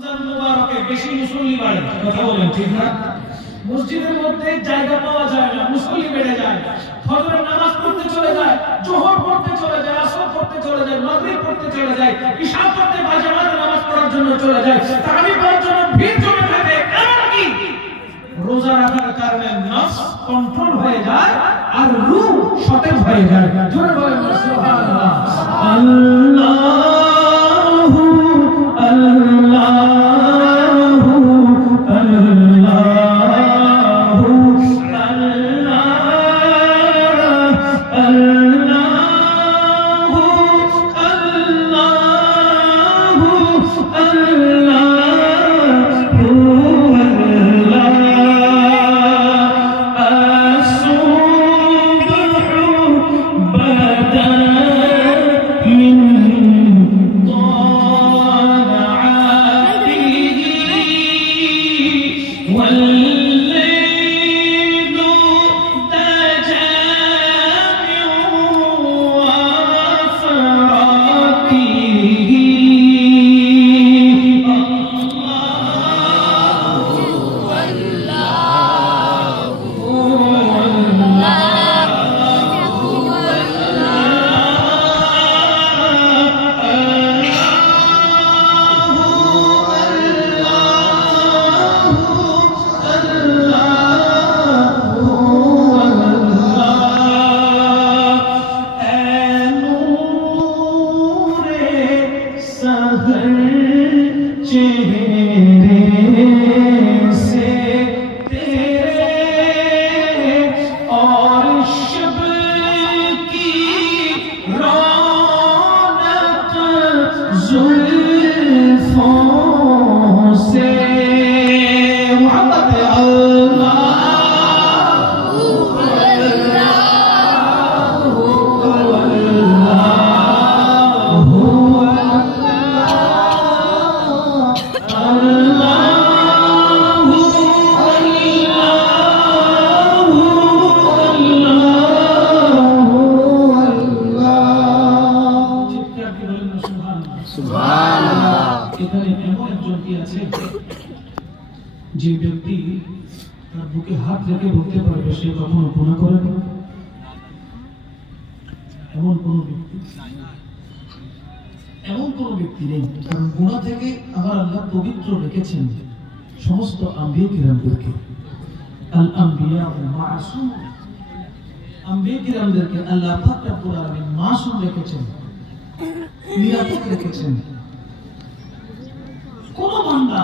রমজান মুবারকে বেশি মুসল্লি বাড়ে, কথা বলেন ঠিক না? মসজিদের মধ্যে জায়গা পাওয়া যায় না, মুসল্লি বেড়ে যায়, ফজরের নামাজ পড়তে চলে যায়, জোহর পড়তে চলে যায়, আসর পড়তে চলে যায়, মাগরিব পড়তে চলে যায়, ইশা পড়তে জামাতে নামাজ পড়ার জন্য চলে যায়, তারাবি পড়ার জন্য ভিড় জমে থাকে। কারণ কি? রোজা রাখার কারণে নফস কন্ট্রোল হয়ে যায় আর রূহ সতেজ হয়ে যায়। জোরে বলেন সুবহানাল্লাহ। আল্লাহু আল্লাহু আল্লাহু যে ব্যক্তি তার বুকে হাত রেখে বলতে পারবে সে কখনো গুনাহ করে না, এমন কোন ব্যক্তি নেই। কারণ গুনাহ থেকে আমার আল্লাহ পবিত্র রেখেছেন সমস্ত আম্বিয়া কিরামদেরকে। আল আম্বিয়া মাসুম, আম্বিয়া কিরামদেরকে আল্লাহ পাক রব্বুল আলামিন মাসুম রেখেছেন, নিরাপদ রেখেছেন। কোন বান্দা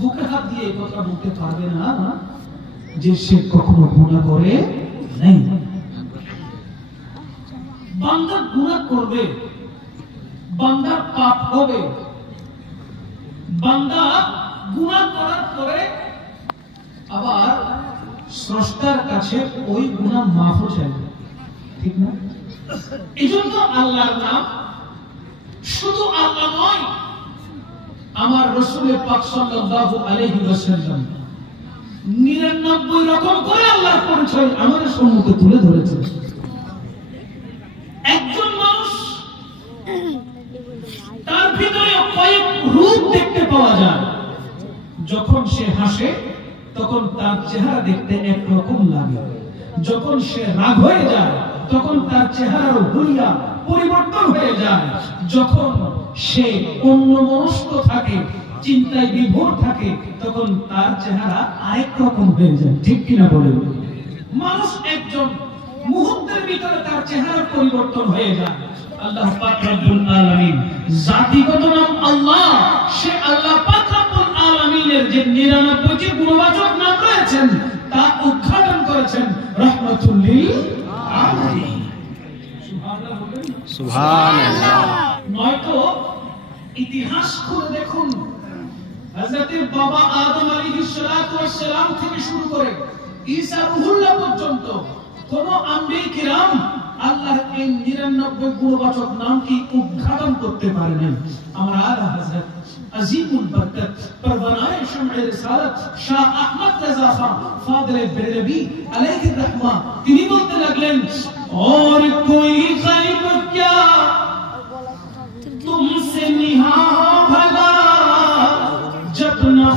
বুকে হাত দিয়ে এই কথা বলতে পারবে না যে সে কখনো গুনাহ করে নাই। বান্দা গুনাহ করবে, বান্দার পাপ হবে, বান্দা গুনাহ করার পরে আবার স্রষ্টার কাছে ওই গুনাহ মাফও চাইবে, ঠিক না? এজন্য আল্লাহর নাম শুধু আল্লাহ নয়, আমার রাসূল পাক সাল্লাল্লাহু আলাইহি ওয়াসাল্লাম 99 রকম করে আল্লাহর পরিচয় আমাদের সম্মুখে তুলে ধরেছেন। একজন মানুষ তার ভিতরে কয়েক রূপ দেখতে পাওয়া যায়। যখন সে হাসে তখন তার চেহারা দেখতে একরকম লাগে, যখন সে রাগ হয়ে যায় তখন তার চেহারার হুলিয়া পরিবর্তন হয়ে যায়, যখন সে অন্যমনস্ক থাকে, চিন্তায় বিভোর থাকে, তখন তার চেহারা আরেক রকম হয়ে যায়, ঠিক কিনা বলেন? মানুষ একজন মুহূর্তের ভিতরে তার চেহারা পরিবর্তন হয়ে যায়। আল্লাহ পাক রব্বুল আলামিন জাতিগত নাম আল্লাহ, সে আল্লাহ পাক রব্বুল আলামিনের যে 99টি গুণবাচক নাম রয়েছেন তা উদ্ঘাটন করেছেন রাহমাতুল লিল আলামিন। সুবহানাল্লাহ। নয়তো ইতিহাস খুলে দেখুন, হযরতের বাবা আদম আলাইহিস সালাতু ওয়াস সালাম থেকে শুরু করে ঈসা রূহুল্লাহ পর্যন্ত কোন আম্বিয়া কিরাম আল্লাহর এই 99 গুণবাচক নামটি উদ্ঘাটন করতে পারেন। আমরা আলা হযরত আজিমুল বরকত পরওয়ানায়ে শামঈ রিসালাত শাহ আহমদ রাজা খান ফাদলে বেরলভী আলাইহির রাহমা তিনি বলতে লাগলেন, और कोई गैब क्या तुमसे निहा भला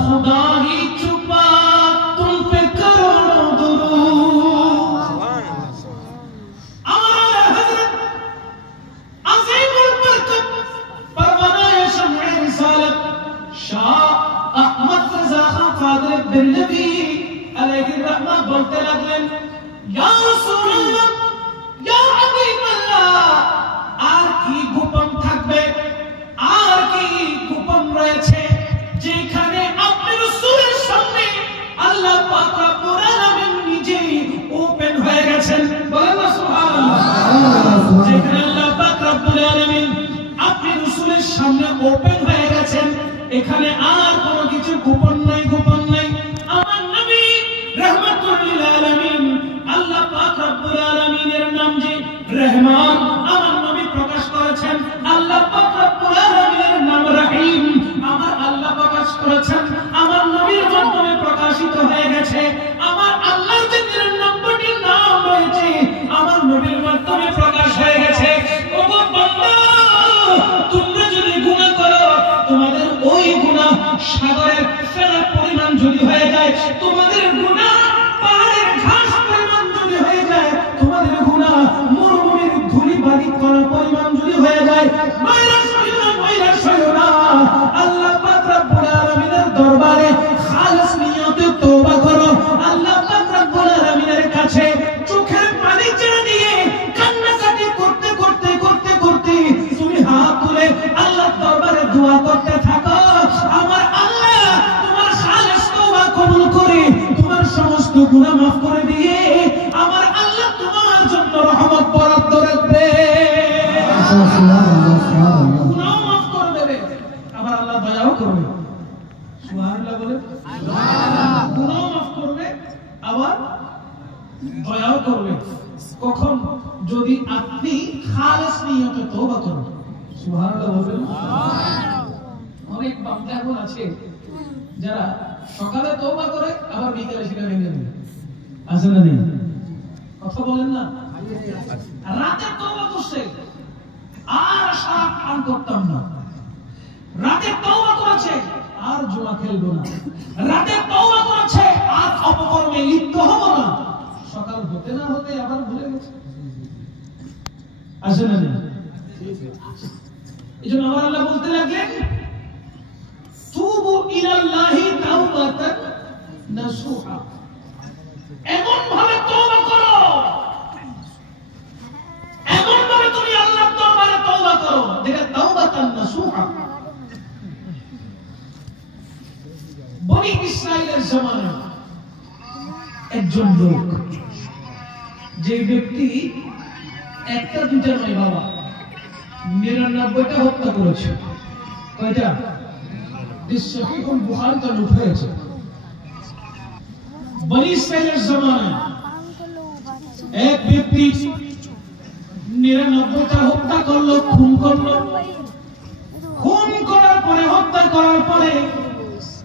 खुदा ही छुपा तुम पे करोड़ों दुरूद। हमारा हजरत अज़ीमुल बरकत परवानाए शम्ए रिसालत शाह अहमद रज़ा खान कादरी दिल्लवी अलैहि रहमत बोलते लगलेन, या রাসূলুল্লাহ, ইয়া হাবিবাল্লাহ, আর কি গোপন থাকবে, আর কি গোপন রয়েছে যেখানে আপনি রাসূলের সামনে আল্লাহ পাক রব্বুল আলামিন নিজেই ওপেন হয়ে গেছেন। বলেন না সুবহানাল্লাহ। যেখানে আল্লাহ পাক রব্বুল আলামিন আপনি রাসূলের সামনে ওপেন হয়ে গেছেন, এখানে আর কোনো কিছু গোপন নাই, গোপন নাই। আমার নবী রাহমাতুল লিল আলামিন, আল্লাহ পাক রব্বুল আলামিনের নাম যে রহমান আমার নবী প্রকাশ করেছেন, আল্লাহ পাক রব্বুল আলামিনের নাম রহিম আমার আল্লাহ প্রকাশ করেছেন, আমার নবীর মাধ্যমে প্রকাশিত হয়ে গেছে। আমার আল্লাহর যে 99টি নাম রয়েছে আমার নবীর মাধ্যমে প্রকাশ হয়ে গেছে। ওগো বান্দা, তোমরা যদি গুনাহ করো, তোমাদের ওই গুনাহ সাগরের ফেনার পরিমাণ যদি হয়ে যায়, তোমাদের গুনাহ পাহাড়ের ঘাস পরিমাণ যদি হয়ে যায়, তোমাদের গুনাহ মরুভূমির ধুলি বালি কণা পরিমাণ যদি হয়ে যায়, নৈরাশ হইও না। আল্লাহ পাক রব্বুল আলামিনের দরবারে খালিস নিয়তে তওবা করো। আল্লাহ পাক রব্বুল আলামিনের কাছে চোখের পানি ছেড়ে দিয়ে কান্নাকাটি করতে করতে করতে করতে তুমি হাত তুলে আল্লাহর দরবারে দোয়া করতে থাকো। আমার আল্লাহ তোমার খালিস তওবা কবুল করে তোমার সমস্ত গুনাহ মাফ করে দিয়ে আমার আল্লাহ তোমার জন্য রহমত বরাদ্দ রাখবে, গুনাহ মাফ করে দেবে, আবার আল্লাহ দয়াও করবে। সুবহানাল্লাহ বলে, গুনাহ মাফ করবে আবার দয়াও করবে। কখন? যদি আপনি খালিস নিয়তে তওবা করেন। সুবহানাল্লাহ বলবেন। অনেক বান্দা এখন আছে যারা সকালে তওবা করে আবার বিকেলে সেটা ভেঙে দেয়, আছে না নেই? কথা বলেন না। রাতে তওবা করছে, আর শরাব পান করতাম না, রাতে তওবা করেছে আর জুয়া খেলবো না, রাতে তওবা করেছে আর অপকর্মে লিপ্ত হব না, সকাল হতে না হতে আবার ভুলে গেছে, আছে না নেই? এজন্য আমার আল্লাহ বলতে লাগলেন, তুবু ইলাল্লাহি তাওবাতান নাসুহা। এমন ভাবে তওবা করো, এমন ভাবে তুমি আল্লাহর দরবারে তওবা করো যেটা তাওবাতান নাসুহা। বনি ইসরাইলের জামানায় একজন লোক, যে ব্যক্তি একটা দুইটা নয় বাবা 99টা হত্যা করেছে। কয়টা? সহিহুল বুখারীতে উল্লেখ হয়েছে। বনি ইসরাইলের জামানায় এক ব্যক্তি 99টা হত্যা করলো, খুন করলো। খুন করার পরে, হত্যা করার পরে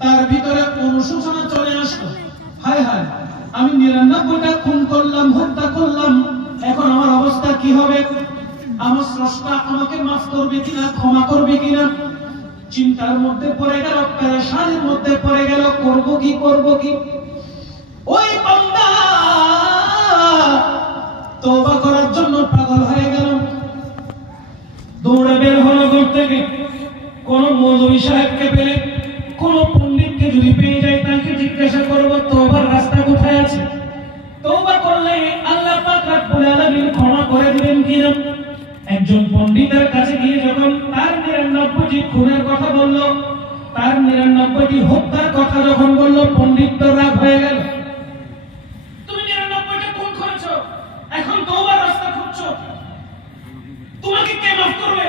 তার ভিতরে অনুশোচনা চলে আসলো, হায় হায় আমি 99টা খুন করলাম, হত্যা করলাম, এখন আমার অবস্থা কি হবে? আমার স্রষ্টা আমাকে মাফ করবে কিনা, ক্ষমা করবে কিনা? চিন্তার মধ্যে পড়ে গেল, পেরেশানির মধ্যে পড়ে গেল, করব কি করব কি? ওই বান্দা তওবা করার জন্য পাগল হয়ে গেল, দৌড়ে বের হলো ঘর থেকে। কোন মৌলভী সাহেবকে পেলে, কোন পণ্ডিতকে যদি পেয়ে যায়, তাকে জিজ্ঞাসা করব তওবার রাস্তা কোথায় আছে, তওবা করলে আল্লাহ পাক রব্বুল আলামিন ক্ষমা করে দিবেন কিনা। একজন পণ্ডিতের কাছে গিয়ে যখন তার 99টি খুনের কথা বলল, তার 99টি হত্যার কথা যখন বলল, পণ্ডিত তো রাগ হয়ে গেল। তুমি 99টা খুন করেছো, এখন তওবার রাস্তা খুঁজছো, তোমাকে কে মাফ করবে?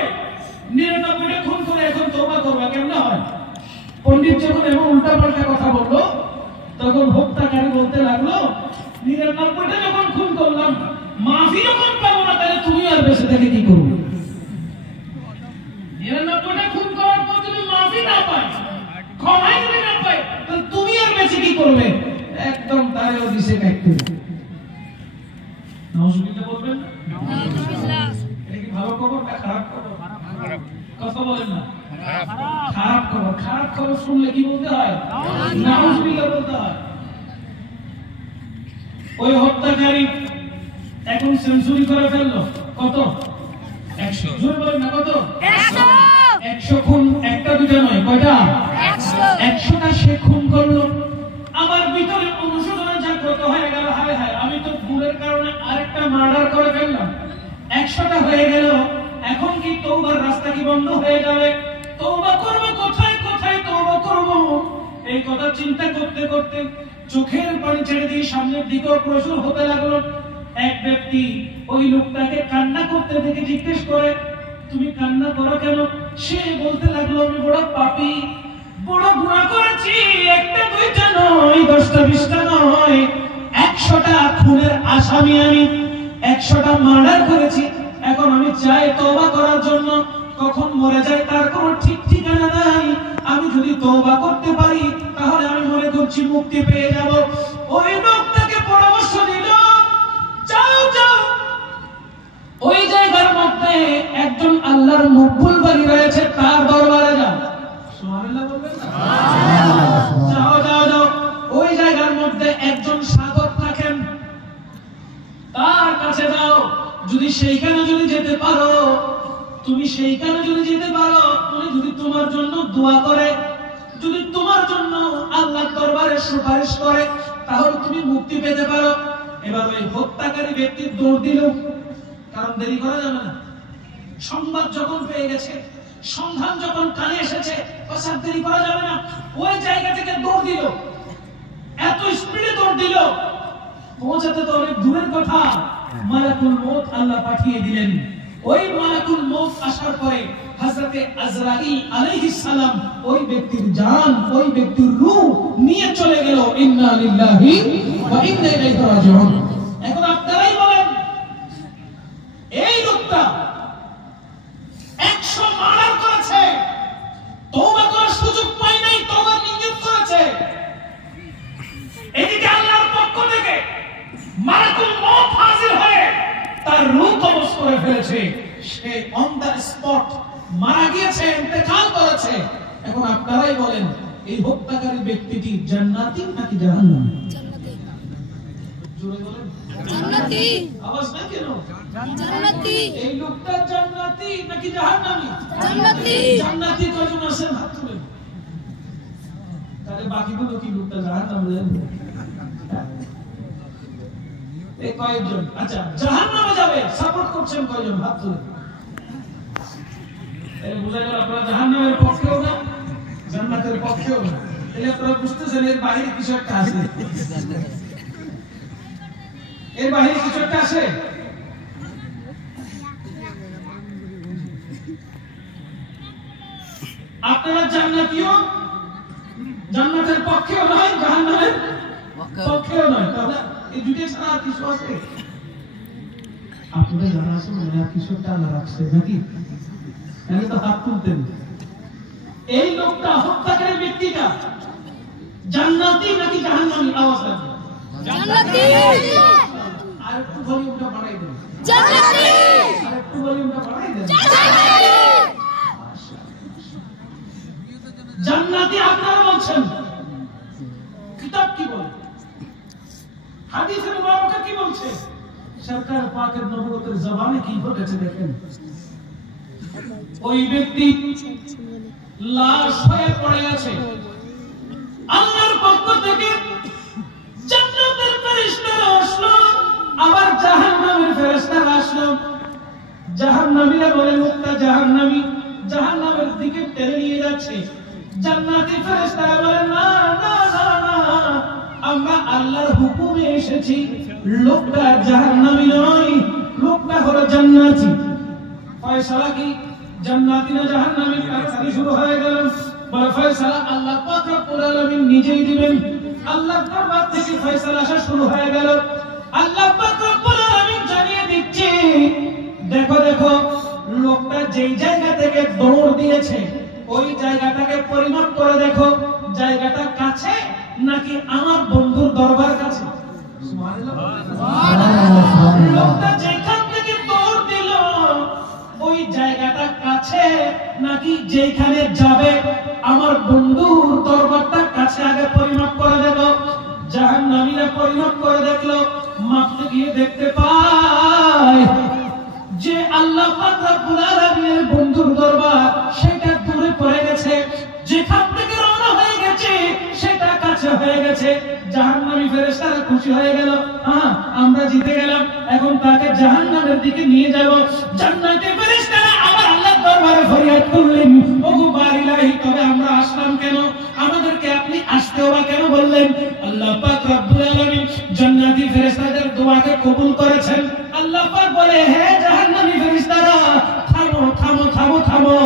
99টা খুন করে এখন তওবা করবে, কেমন হয়? পণ্ডিত যখন এমন উল্টাপাল্টা কথা বললো, তখন হত্যাকারী বলতে লাগলো, 99টা যখন খুন করলাম, মাফি যখন পাবো না, তাহলে তুমি আর বেঁচে থেকে কি করবে? 99টা খুন করার পর যদি মাফি না পাই, ক্ষমাই যদি না পাই, তাহলে তুমি আর বেঁচে কি করবে? একদম তারেও দিছে কাটতে। নাউজুবিল্লাহ বলবেন না? নাউজুবিল্লাহ। এটা কি ভালো খবর না খারাপ খবর? কথা বলেন না। খারাপ খবর। খারাপ খবর শুনলে কি বলতে হয়? নাউজুবিল্লাহ বলতে হয়। ওই হত্যাকারী এখন সেঞ্চুরি করে ফেললো। কত? 100। জোরে বলেন না, কত? 100 খুন, একটা দুটা নয়, কয়টা? 100টা সে খুন করলো। আমার ভিতরে অনুশোচনা জাগ্রত হয়ে গেল, হায় হায়, আমি তো ভুলের কারণে আরেকটা মার্ডার করে ফেললাম। 100টা হয়ে গেল, এখন কি তওবার রাস্তা কি বন্ধ হয়ে যাবে? তওবা করব কোথায়, কোথায় তওবা করব? এই কথা চিন্তা করতে করতে চোখের পানি ছেড়ে দিয়ে সামনের দিকে অগ্রসর হতে লাগলো। এক ব্যক্তি ওই লোকটাকে কান্না করতে দেখে জিজ্ঞেস করে, তুমি কান্না করো কেন? সে বলতে লাগলো, আমি বড় পাপী, বড় গুনাহ করেছি, একটা দুইটা নয়, 10টা 20টা নয়, 100টা খুনের আসামি আমি, 100টা মার্ডার করেছি। এখন আমি চাই তওবা করার জন্য, কখন মরে যায় তার কোনো ঠিক ঠিকানা নাই। আমি যদি তওবা করতে পারি তাহলে আমি মনে করছি মুক্তি পেয়ে যাব। ওই লোকটাকে পরামর্শ দিল, যাও যাও, ওই জায়গার মধ্যে একজন আল্লাহর মকবুল বালি রয়েছে, তার দরবারে যাও। সুবহানাল্লাহ বলবেন না? যাও যাও যাও, ওই জায়গার মধ্যে একজন সাধক থাকেন, তার কাছে যাও। যদি সেইখানে যদি যেতে পারো, তুমি সেইখানে যদি যেতে পারো, তুমি যদি তোমার জন্য দোয়া করে, যদি তোমার জন্য আল্লাহর দরবারে সুপারিশ করে, তাহলে তুমি মুক্তি পেতে পারো। এবার ওই হত্যাকারী ব্যক্তি দৌড় দিল, কারণ দেরি করা যাবে না। সংবাদ যখন পেয়ে গেছে, সন্ধান যখন কানে এসেছে, আর দেরি করা যাবে না। ওই জায়গা থেকে দৌড় দিল, এত স্পিডে দৌড় দিল, পৌঁছাতে তো অনেক দূরের কথা, মালাকুল মউত আল্লাহ পাঠিয়ে দিলেন। ওই মালাকুল মউত আসার পরে হযরতে আজরাইল আলাইহিস সালাম ওই ব্যক্তির জান, ওই ব্যক্তির রূহ নিয়ে চলে গেল। ইন্না লিল্লাহি ওয়া ইন্না ইলাইহি রাজিউন। এখন আপনারাই বলেন, এই লোকটা 100 মার্ডার করেছে, তওবা করার সুযোগ পায় নাই, তওবার নিয়ত করেছে, এদিকে আল্লাহর পক্ষ থেকে মালাকুল মউত হাজির হয়ে তার রূহ কবজ করে ফেলেছে, সে অন দ্য স্পট মারা গিয়েছে, ইন্তেকাল করেছে। এখন আপনারাই বলেন, এই হত্যাকারী ব্যক্তিটি জান্নাতি নাকি জাহান্নামী? জান্নাতি। জোরে বলেন, জান্নাতি। আওয়াজ না কেন? জান্নাতি। এই লোকটা জান্নাতি নাকি জাহান্নামী? জান্নাতি। জান্নাতি কয়জন আছেন? হাত তুলেন। তাহলে বাকিগুলো কি লোকটা জাহান্নামী? এই কয়েকজন। আচ্ছা, জাহান্নামে যাবে সাপোর্ট করছেন কয়জন? হাত তুলেন। এই বুঝা গেল আপনারা জাহান্নামের পক্ষেও না, জান্নাতের পক্ষেও না। তাহলে আপনারা বুঝতেছেন এর বাইরে কিছু একটা আছে, এর বাইরে কিছু একটা আছে। আপনারা জান্নাতীও, জান্নাতের পক্ষেও নয়, জাহান্নামের পক্ষেও নয়। তাহলে এই দুটো ছাড়া আর কিছু আছে? আপনাদের জানা আছে মনে আর কিছু একটা আল্লাহ রাখছে নাকি? তাহলে তো হাত তুলতেন। এই লোকটা, হত্যাকারী ব্যক্তিটা জান্নাতি নাকি জাহান্নামী? আওয়াজ লাগবে। জান্নাতি। আর একটু ভলিউমটা বাড়াই দেন। জান্নাতি। আর একটু ভলিউমটা বাড়াই দেন। জান্নাতি। জান্নাতি আপনারা বলছেন, কিতাব কি বলে, হাদিসে মুবারকা কি বলছে, সরকার পাকের নবুয়তের জবানে কি ঘটেছে দেখেন। ওই ব্যক্তি লাশ হয়ে পড়ে আছে, আল্লাহর পক্ষ থেকে জান্নাতের ফেরেশতারা আসলো, আবার জাহান্নামের ফেরেশতারা আসলো। জাহান্নামীরা বলে লোকটা জাহান্নামী, জাহান্নামের দিকে টেনে নিয়ে যাচ্ছে। জান্নাতি ফেরেশতারা বলে না না না না, আমরা আল্লাহর হুকুমে এসেছি, লোকটা জাহান্নামী নয়, লোকটা হলো জান্নাতি। ফয়সালা কি জান্নাতি না জাহান্নামী? তাড়াতাড়ি শুরু হয়ে গেল। বলে ফয়সালা আল্লাহ পাক রব্বুল আলামিন নিজেই দিবেন। আল্লাহর দরবার থেকে ফয়সালা আসা শুরু হয়ে গেল। আল্লাহ পাক রব্বুল আলামিন জানিয়ে দিচ্ছে, দেখো দেখো, লোকটা যেই জায়গা থেকে দৌড় দিয়েছে ওই জায়গাটাকে পরিমাপ করে দেখো, জায়গাটা কাছে নাকি আমার বন্ধুর দরবার কাছে? লোকটা যেখান থেকে দৌড় দিল ওই জায়গাটা কাছে নাকি যেখানে যাবে আমার বন্ধুর দরবারটা কাছে আগে পরিমাপ করে দেব। জাহান্নামীরা পরিমাপ করে দেখলো, মাপতে গিয়ে দেখতে পায় যে আল্লাহ পাক রব্বুল আলামিনের বন্ধুর দরবার সেটা দূরে পড়ে গেছে, যেখান থেকে রওনা হয়ে গেছে সেটা কাছে হয়ে গেছে। জাহান্নামী ফেরেশতারা খুশি হয়ে গেল, হ্যাঁ আমরা জিতে গেলাম, এখন তাকে জাহান্নামের দিকে নিয়ে যাব। জান্নাতের ফেরেশতারা আবার আল্লাহর দরবারে ফরিয়াদ করলেন, ওগো বারিলাহি, তবে আমরা আসলাম কেন? আমাদেরকে আপনি আসতেও বা কেন বললেন? আল্লাহ পাক রব্বুল আলামিন জান্নাতি ফেরেশতাদের দোয়াকে কবুল করেছেন। আল্লাহ পাক বলে, হে জাহান্নামী ফেরেশতারা, থামো থামো থামো থামো,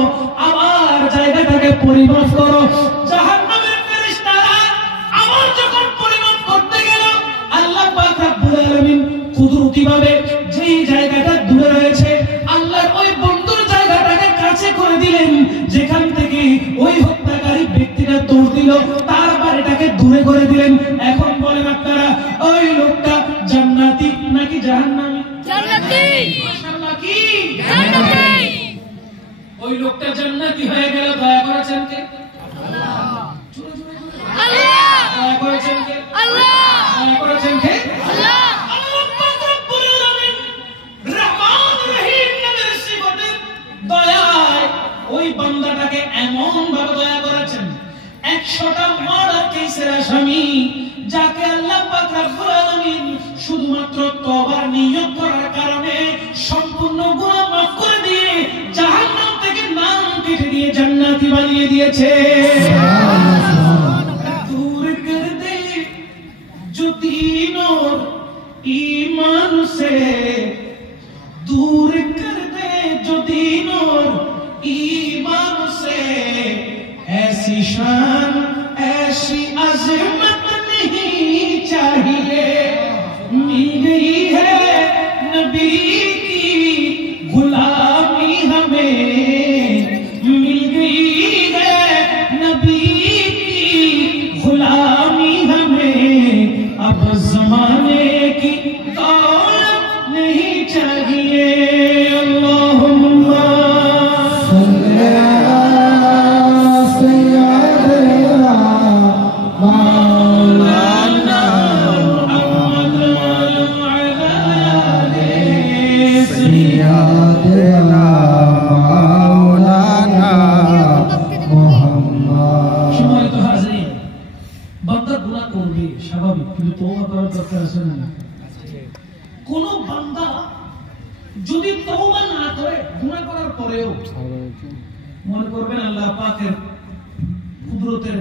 আবার জায়গাটাকে পরিমাপ করো। জাহান্নামের ফেরেশতারা আবার যখন পরিমাপ করতে গেল, আল্লাহ পাক রব্বুল আলামিন কুদরতিভাবে যেই জায়গাটা দূরে রয়েছে আল্লাহর ওই বন্ধুর জায়গাটাকে কাছে করে দিলেন। যেখান থেকে ওই হত্যাকারী ব্যক্তিটা দৌড় দিল তার বাড়িটাকে দূরে করে দিলেন। এখন বলেন আপনারা, ওই লোকটা জান্নাতি নাকি জাহান্নামী? জান্নাতি। মাশাআল্লাহ, কি জান্নাতি। ওই লোকটা জান্নাতি হয়ে গেল, দয়া করেছেন কে? আল্লাহ। জোরে জোরে জোরে। আল্লাহ। দয়া করেছেন কে? আল্লাহ। দয়া করেছেন কে? আল্লাহ। আল্লাহ পাক রব্বুল আলামিন রহমান রহিম নামের সিফতে দয়ায় ওই বান্দাটাকে এমন ভাবে দয়া করেছেন, 100টা মার্ডার কেসের আসামি যাকে আল্লাহ পাক রব্বুল আলামিন শুধুমাত্র তওবার নিয়ত করার কারণে সম্পূর্ণ গুনাহ মাফ করে দিয়ে জাহান্নাম থেকে নাম কেটে দিয়ে জান্নাতি বানিয়ে দিয়েছে। दूर कर दे जो दीन और ईमान से, दूर कर दे जो दीन और ईमान से, ऐसी शान ऐसी अजमत नहीं चाहिए। मिल गई है नबी की गुलामी हमें, मिल गई है नबी की गुलामी हमें, अब जमाने की दौलत नहीं चाहिए। अल्लाहुम्मा सल्ली अला सय्यिदना मौलाना मुहम्मद व अला आलिहि सय्यिदना मौलाना मुहम्मद। সম্মানিত হাজিরিন, বান্দা গুনাহ করবে স্বাভাবিক, কিন্তু তওবা করার দরকার আছে না? কোন বান্দা যদি তওবা না করে গুনাহ করার পরেও মনে করবেন আল্লাহ পাকের কুদরতের